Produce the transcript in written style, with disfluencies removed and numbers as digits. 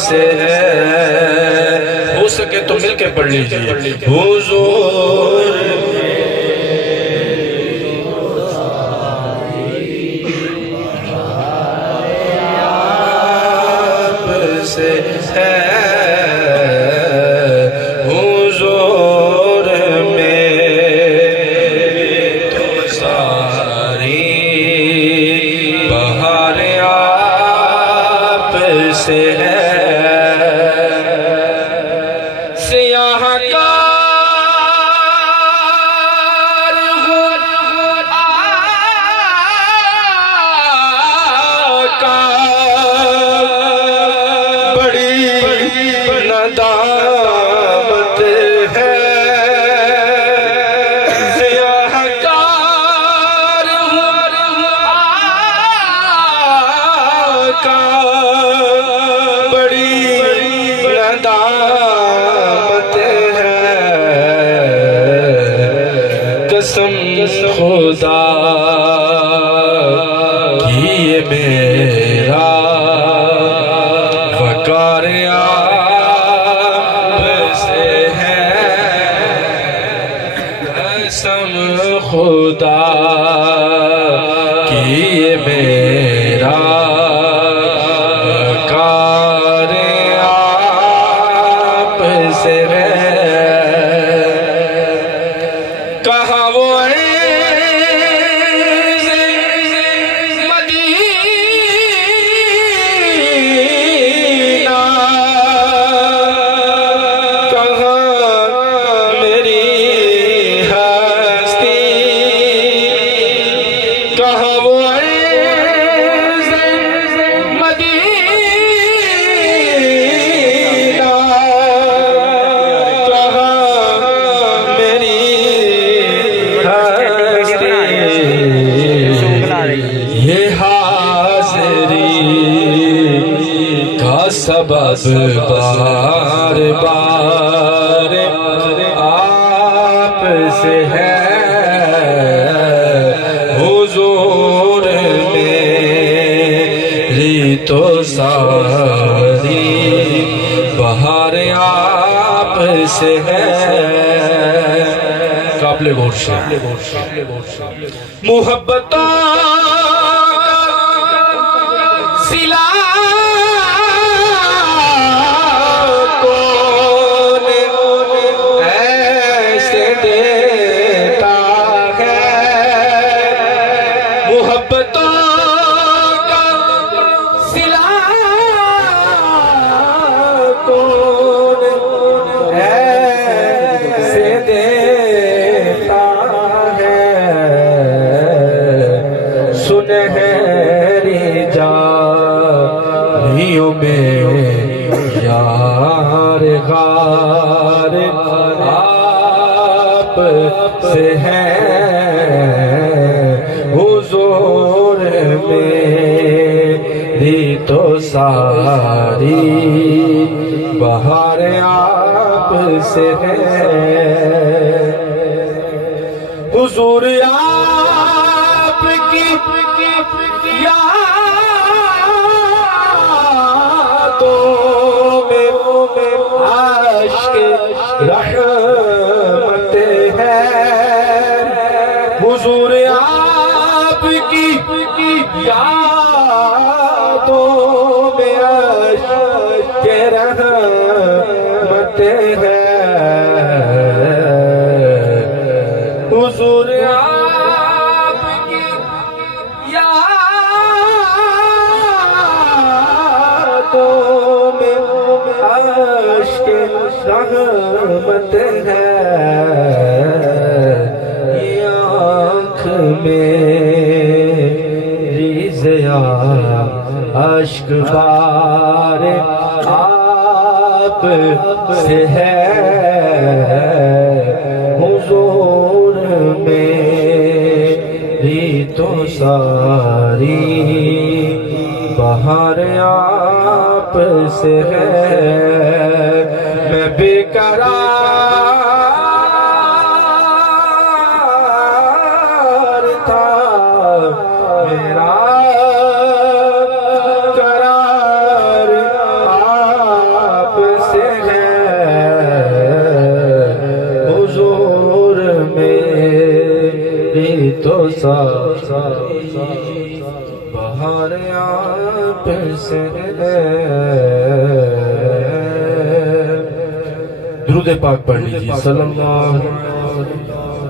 से है। हो सके तो मिलके पढ़ लीजिए। हुजूर से है, हुजूर में तो सारी बहार आप से है। खुदा की ये मेरा वकार आपसे है। कसम खुदा की ये मेरा वकार आपसे है। कहाँ वो सबब बार बार आप से है। हुजूर मेरी तो सारी बहार आप से है। काबिल गौर से मोहब्बतों सिला यार गार आप से है। हुजूर मेरी तो सारी बहार आप से है। हुजूर आपकी रहमत है। हुजूर आपकी यादों में अश्क रहमत है। हुजूर आपकी यादों में अश्क रहमत है। ये आँख मेरी ज़िया अश्क बार आप से है। हुजूर मेरी तो सारी बहार आप से है। मैं बेकरार था, मेरा करार हर आप से दुरूद पाक पढ़ लीजिए सल्लल्लाहु अलैहि वसल्लम।